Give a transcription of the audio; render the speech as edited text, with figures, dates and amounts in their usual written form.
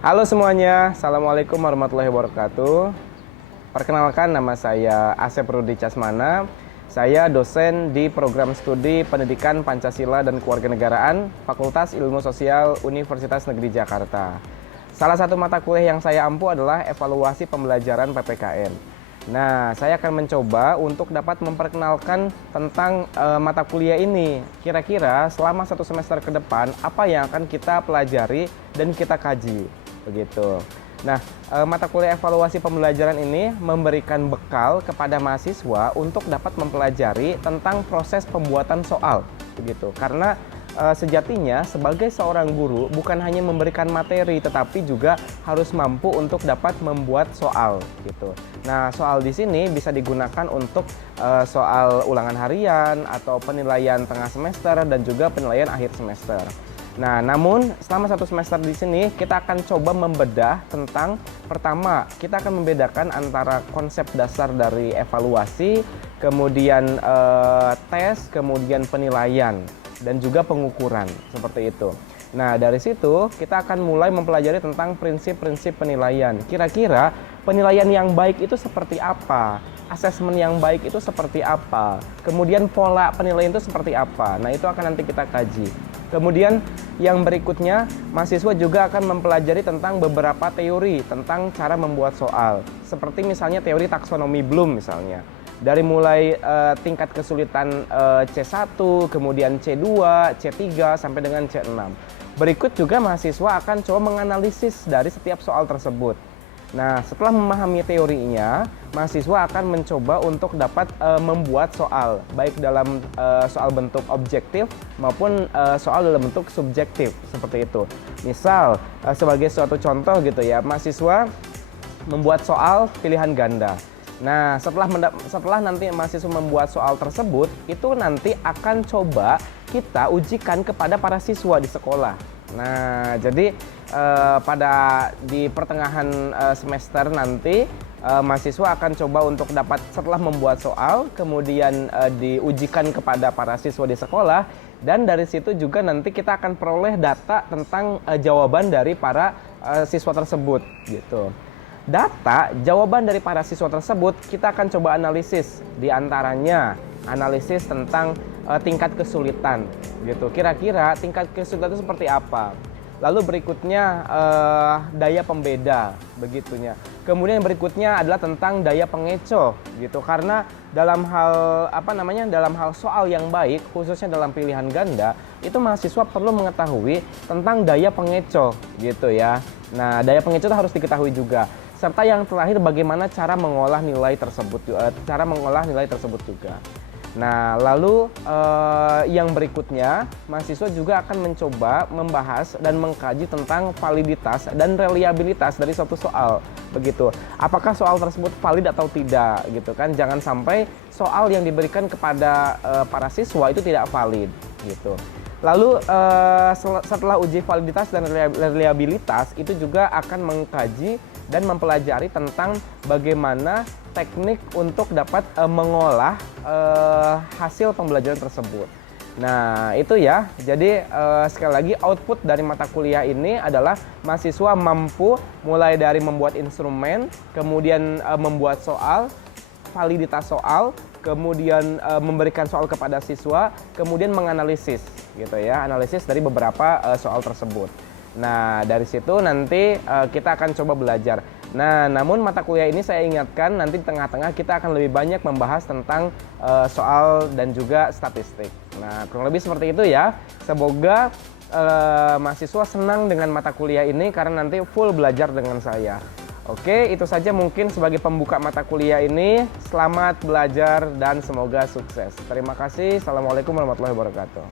Halo semuanya, Assalamualaikum warahmatullahi wabarakatuh. Perkenalkan, nama saya Asep Rudi Casmana. Saya dosen di Program Studi Pendidikan Pancasila dan Kewarganegaraan Fakultas Ilmu Sosial Universitas Negeri Jakarta. Salah satu mata kuliah yang saya ampu adalah evaluasi pembelajaran PPKN. Nah, saya akan mencoba untuk dapat memperkenalkan tentang mata kuliah ini. Kira-kira selama satu semester ke depan, apa yang akan kita pelajari dan kita kaji. Begitu. Nah, mata kuliah evaluasi pembelajaran ini memberikan bekal kepada mahasiswa untuk dapat mempelajari tentang proses pembuatan soal. Begitu. Karena sejatinya sebagai seorang guru bukan hanya memberikan materi tetapi juga harus mampu untuk dapat membuat soal gitu. Nah, soal di sini bisa digunakan untuk soal ulangan harian atau penilaian tengah semester dan juga penilaian akhir semester. Nah, namun selama satu semester di sini kita akan coba membedah tentang pertama, kita akan membedakan antara konsep dasar dari evaluasi, kemudian tes, kemudian penilaian dan juga pengukuran seperti itu. Nah, dari situ kita akan mulai mempelajari tentang prinsip-prinsip penilaian. Kira-kira penilaian yang baik itu seperti apa? Asesmen yang baik itu seperti apa? Kemudian pola penilaian itu seperti apa? Nah, itu akan nanti kita kaji. Kemudian yang berikutnya, mahasiswa juga akan mempelajari tentang beberapa teori tentang cara membuat soal. Seperti misalnya teori taksonomi Bloom misalnya. Dari mulai tingkat kesulitan C1, kemudian C2, C3, sampai dengan C6. Berikut juga mahasiswa akan coba menganalisis dari setiap soal tersebut. Nah, setelah memahami teorinya, mahasiswa akan mencoba untuk dapat membuat soal, baik dalam soal bentuk objektif maupun soal dalam bentuk subjektif, seperti itu. Misal, sebagai suatu contoh gitu ya, mahasiswa membuat soal pilihan ganda. Nah, setelah nanti mahasiswa membuat soal tersebut, itu nanti akan coba kita ujikan kepada para siswa di sekolah. Nah, jadi di pertengahan semester nanti mahasiswa akan coba untuk dapat setelah membuat soal, kemudian diujikan kepada para siswa di sekolah, dan dari situ juga nanti kita akan peroleh data tentang jawaban dari para siswa tersebut, gitu. Data jawaban dari para siswa tersebut kita akan coba analisis, diantaranya analisis tentang tingkat kesulitan gitu. Kira-kira tingkat kesulitan itu seperti apa? Lalu berikutnya daya pembeda begitunya. Kemudian berikutnya adalah tentang daya pengecoh gitu. Karena dalam hal dalam hal soal yang baik, khususnya dalam pilihan ganda, itu mahasiswa perlu mengetahui tentang daya pengecoh gitu ya. Nah, daya pengecoh harus diketahui juga. Serta yang terakhir, bagaimana cara mengolah nilai tersebut juga. Nah, lalu yang berikutnya, mahasiswa juga akan mencoba membahas dan mengkaji tentang validitas dan reliabilitas dari suatu soal, begitu. Apakah soal tersebut valid atau tidak, gitu kan? Jangan sampai soal yang diberikan kepada para siswa itu tidak valid, gitu. Lalu setelah uji validitas dan reliabilitas, itu juga akan mengkaji dan mempelajari tentang bagaimana teknik untuk dapat mengolah hasil pembelajaran tersebut. Nah, itu ya. Jadi sekali lagi, output dari mata kuliah ini adalah mahasiswa mampu mulai dari membuat instrumen, kemudian membuat soal, validitas soal, kemudian memberikan soal kepada siswa, kemudian menganalisis gitu ya, analisis dari beberapa soal tersebut. Nah, dari situ nanti kita akan coba belajar. Nah, namun mata kuliah ini saya ingatkan, nanti di tengah-tengah kita akan lebih banyak membahas tentang soal dan juga statistik. Nah, kurang lebih seperti itu ya. Semoga mahasiswa senang dengan mata kuliah ini karena nanti full belajar dengan saya. Oke, itu saja mungkin sebagai pembuka mata kuliah ini. Selamat belajar dan semoga sukses. Terima kasih. Assalamualaikum warahmatullahi wabarakatuh.